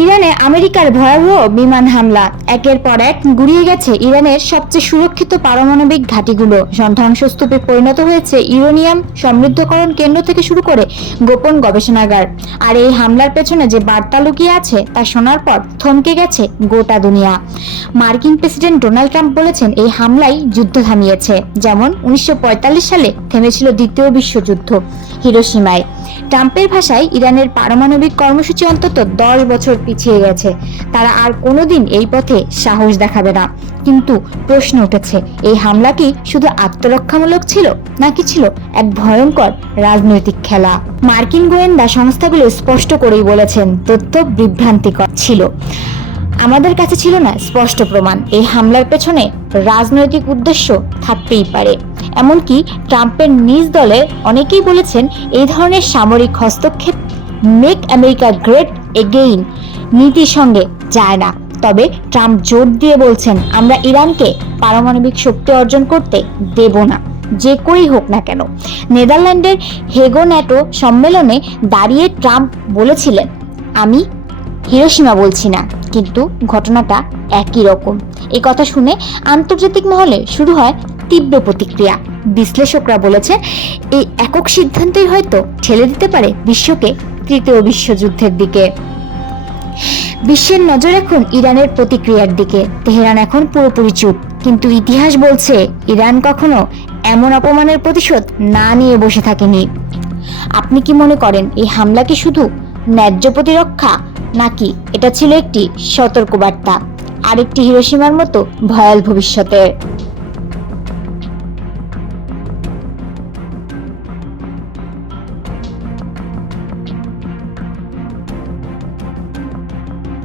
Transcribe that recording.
ইরানে আমেরিকার ভয়াবহ বিমান হামলা। একের পর এক গুড়িয়ে গেছে ইরানের সবচেয়ে সুরক্ষিত পারমাণবিক ঘাঁটিগুলো। ধ্বংসস্তূপে পরিণত হয়েছে ইউরেনিয়াম সমৃদ্ধকরণ কেন্দ্র থেকে শুরু করে গোপন গবেষণাগার। আর এই হামলার পেছনে যে বার্তা লুকিয়ে আছে তা শোনার পর থমকে গেছে গোটা দুনিয়া। মার্কিন প্রেসিডেন্ট ডোনাল্ড ট্রাম্প বলেছেন এই হামলাই যুদ্ধ থামিয়েছে। যেমন উনিশশো পঁয়তাল্লিশ সালে থেমেছিল দ্বিতীয় বিশ্বযুদ্ধ হিরোসীমায় ট্রাম্পের ভাষায় ইরানের পারমাণবিক কর্মসূচি অন্তত দশ বছর পিছিয়ে গেছে। তারা আর কোনোদিন এই পথে সাহস দেখাবে না। কিন্তু প্রশ্ন উঠেছে, এই হামলা কি শুধু আত্মরক্ষামূলক ছিল, নাকি ছিল এক ভয়ঙ্কর রাজনৈতিক খেলা? মার্কিন গোয়েন্দা সংস্থাগুলো স্পষ্ট করেই বলেছেন, তথ্য বিভ্রান্তিকর ছিল। আমাদের কাছে ছিল না স্পষ্ট প্রমাণ। এই হামলার পেছনে রাজনৈতিক উদ্দেশ্য থাকতেই পারে। এমনকি ট্রাম্পের নিজ দলে অনেকেই বলেছেন এই ধরনের সামরিক হস্তক্ষেপ মেক আমেরিকা গ্রেট এগেইন নীতির সঙ্গে যায় না। তবে ট্রাম্প জোর দিয়ে বলছেন, আমরা ইরানকে পারমাণবিক শক্তি অর্জন করতে দেব না, যে করেই হোক না কেন। নেদারল্যান্ডের হেগো ন্যাটো সম্মেলনে দাঁড়িয়ে ট্রাম্প বলেছিলেন, আমি হিরোসীমা বলছি না, কিন্তু ঘটনাটা একই রকম। এই কথা শুনে আন্তর্জাতিক মহলে শুরু হয় তীব্র প্রতিক্রিয়া। বিশ্লেষকরা বলেছে এই একক সিদ্ধান্তই হয়তো ঠেলে দিতে পারে বিশ্বকে তৃতীয় বিশ্বযুদ্ধের দিকে। বিশ্বের নজর এখন ইরানের প্রতিক্রিয়ার দিকে। তেহরান এখন পুরোপুরি চুপ। কিন্তু ইতিহাস বলছে, ইরান কখনো এমন অপমানের প্রতিশোধ না নিয়ে বসে থাকেনি। আপনি কি মনে করেন, এই হামলা কি শুধু ন্যায্য প্রতিরক্ষা, নাকি এটা ছিল একটি সতর্কবার্তা, আরেকটি হিরোসীমার মতো ভয়াল ভবিষ্যতের?